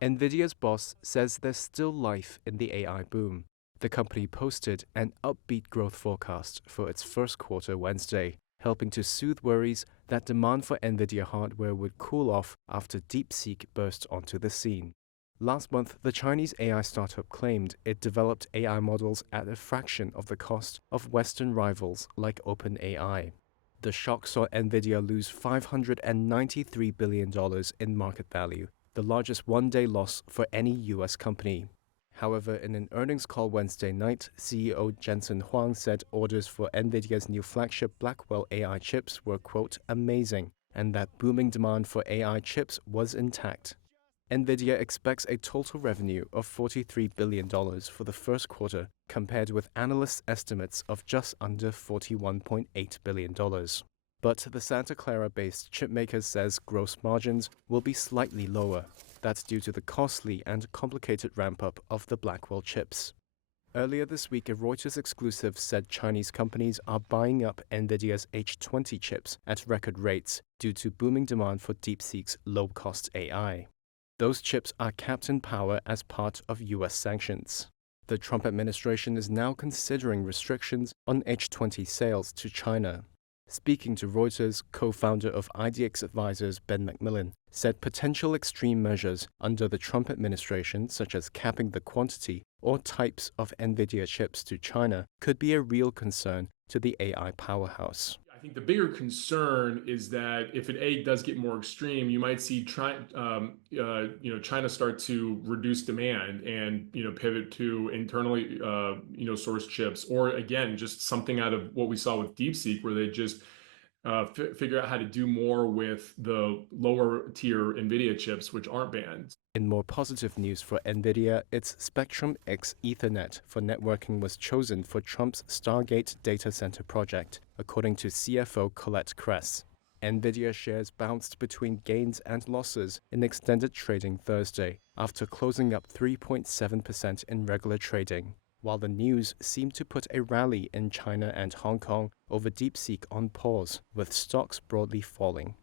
Nvidia's boss says there's still life in the AI boom. The company posted an upbeat growth forecast for its first quarter Wednesday, helping to soothe worries that demand for Nvidia hardware would cool off after DeepSeek burst onto the scene. Last month, the Chinese AI startup claimed it developed AI models at a fraction of the cost of Western rivals like OpenAI. The shock saw Nvidia lose $593 billion in market value, the largest one-day loss for any U.S. company. However, in an earnings call Wednesday night, CEO Jensen Huang said orders for Nvidia's new flagship Blackwell AI chips were, quote, amazing, and that booming demand for AI chips was intact. Nvidia expects a total revenue of $43 billion for the first quarter, compared with analysts' estimates of just under $41.8 billion. But the Santa Clara-based chipmaker says gross margins will be slightly lower. That's due to the costly and complicated ramp-up of the Blackwell chips. Earlier this week, a Reuters exclusive said Chinese companies are buying up Nvidia's H20 chips at record rates due to booming demand for DeepSeek's low-cost AI. Those chips are capped in power as part of U.S. sanctions. The Trump administration is now considering restrictions on H20 sales to China. Speaking to Reuters, co-founder of IDX Advisors Ben McMillan said potential extreme measures under the Trump administration, such as capping the quantity or types of Nvidia chips to China, could be a real concern to the AI powerhouse. I think the bigger concern is that if it does get more extreme, you might see China start to reduce demand and pivot to internally sourced chips, or again just something out of what we saw with DeepSeek, where they just figure out how to do more with the lower tier Nvidia chips, which aren't banned. In more positive news for Nvidia, its Spectrum-X Ethernet for networking was chosen for Trump's Stargate data center project, according to CFO Colette Kress. Nvidia shares bounced between gains and losses in extended trading Thursday, after closing up 3.7% in regular trading, while the news seemed to put a rally in China and Hong Kong over DeepSeek on pause, with stocks broadly falling.